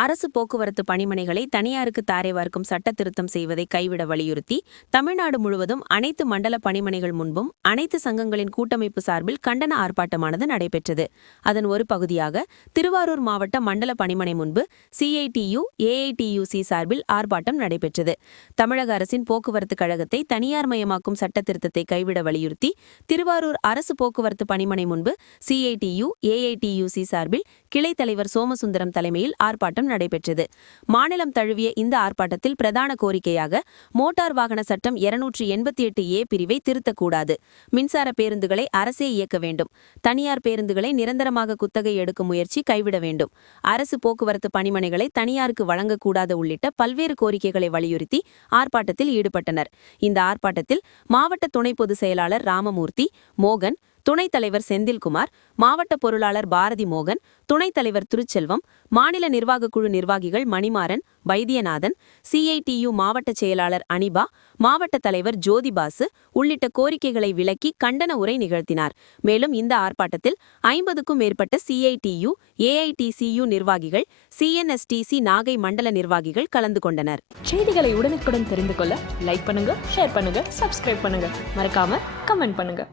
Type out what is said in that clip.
அரசு போக்குவரத்து பணிமனைகளை தனியாருக்கு தாரை வார்க்கும் சட்ட திருத்தம் செய்வதை கைவிட வலியுறுத்தி தமிழ்நாடு முழுவதும் அனைத்து மண்டல பணிமனைகள் முன்பும் அனைத்து சங்கங்களின் கூட்டமைப்பு சார்பில் கண்டன ஆர்ப்பாட்டமானது நடைபெற்றது. அதன் ஒரு பகுதியாக திருவாரூர் மாவட்ட மண்டல பணிமனை முன்பு சிஐடியு ஏஐடியுசி சார்பில் ஆர்ப்பாட்டம் நடைபெற்றது. தமிழக அரசின் போக்குவரத்து கழகத்தை தனியார் மயமாக்கும் சட்ட திருத்தத்தை கைவிட வலியுறுத்தி திருவாரூர் அரசு போக்குவரத்து பணிமனை முன்பு சிஐடியு ஏஐடியுசி சார்பில் கிளை தலைவர் சோமசுந்தரம் தலைமையில் ஆர்ப்பாட்டம் நடைபெற்றது. மாநிலம் தழுவிய இந்த ஆர்ப்பாட்டத்தில் பிரதான கோரிக்கையாக மோட்டார் வாகன சட்டம் இருநூற்றி எண்பத்தி எட்டு ஏ பிரிவை திருத்தக்கூடாது. மின்சார பேருந்துகளை அரசே இயக்க வேண்டும். தனியார் பேருந்துகளை நிரந்தரமாக குத்தகை எடுக்கும் முயற்சி கைவிட வேண்டும். அரசு போக்குவரத்து பணிமனைகளை தனியாருக்கு வழங்கக்கூடாது உள்ளிட்ட பல்வேறு கோரிக்கைகளை வலியுறுத்தி ஆர்ப்பாட்டத்தில் ஈடுபட்டனர். இந்த ஆர்ப்பாட்டத்தில் மாவட்ட துணை பொதுச் செயலாளர் ராமமூர்த்தி மோகன் துணைத் தலைவர் செந்தில்குமார் மாவட்ட பொருளாளர் பாரதி மோகன் துணைத் தலைவர் திருச்செல்வம் மாநில நிர்வாகக் குழு நிர்வாகிகள் மணிமாறன் வைத்தியநாதன் சிஐடியு மாவட்ட செயலாளர் அனிபா மாவட்ட தலைவர் ஜோதிபாசு உள்ளிட்ட கோரிக்கைகளை விளக்கி கண்டன உரை நிகழ்த்தினார். மேலும் இந்த ஆர்ப்பாட்டத்தில் ஐம்பதுக்கும் மேற்பட்ட சிஐடியு ஏஐடிசியு நிர்வாகிகள் சிஎன்எஸ்டிசி நாகை மண்டல நிர்வாகிகள் கலந்து கொண்டனர். செய்திகளை உடனுக்குடன் தெரிந்து கொள்ள லைக் பண்ணுங்க ஷேர் பண்ணுங்க சப்ஸ்கிரைப் பண்ணுங்க. மறக்காம கமெண்ட் பண்ணுங்க.